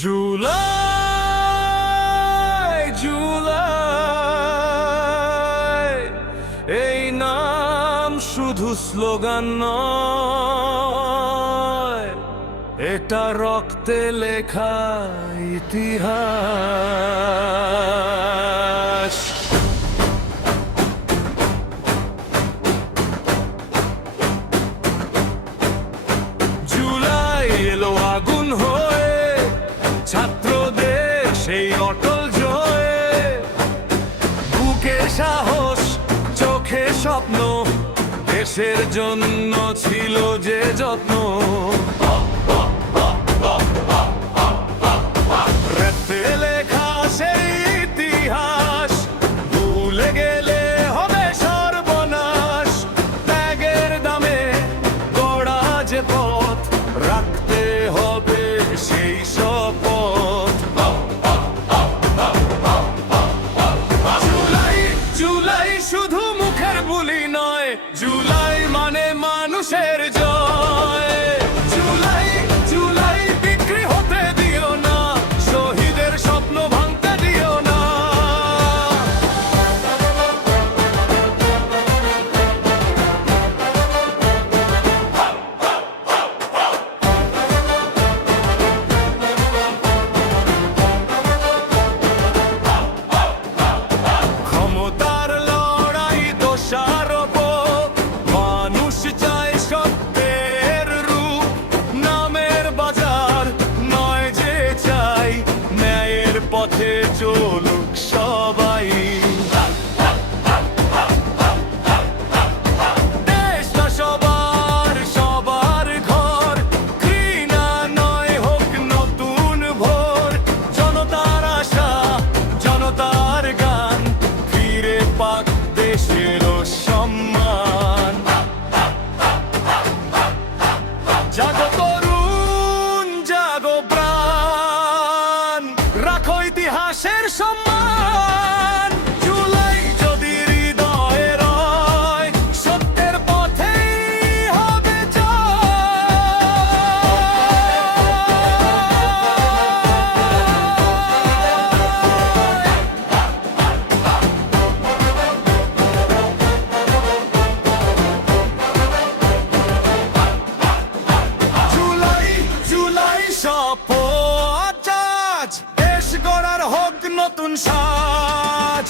জুলাই জুলাই এই নাম শুধু স্লোগান নয়, এটা রক্তে লেখা ইতিহাস। জুলাই এলো আগুন হয়ে, ছাত্রদের সেই অটল জয়ে, বুকে সাহস চোখে স্বপ্ন, দেশের জন্য ছিল যে যত্ন। রক্তে লেখা সেই ইতিহাস, ভুলে গেলে হবে সর্বনাশ। ত্যাগের দামে গড়া যে পথ, রাখতে হবে সেই শপথ। জুলাই জুলাই শুধু মুখের বুলি নয়, জুলাই মানে মানুষের জয়। জুলাই জুলাই বিক্রি হতে দিও না, শহীদের স্বপ্ন ভাঙতে দিও না। ক্ষমতার লড়াই দোষারোপ, মানুষ চায় সত্যের রূপ। নামের বাজার নয় যে চাই, ন্যায়ের পথে চলুক সবাই। দেশটা সবার সবার ঘর, ঘৃণা নয় হোক নতুন ভোর। জনতার আশা জনতার গান, ফিরে পাক দেশের সম্মান। জাগো তরুণ জাগো প্রাণ, রাখো ইতিহাসের সম্মান। জুলাই যদি হৃদয়ে রয়, সত্যের পথেই হবে জয়। জুলাই শপথ আজ, দেশ গড়ার হোক নতুন সাজ।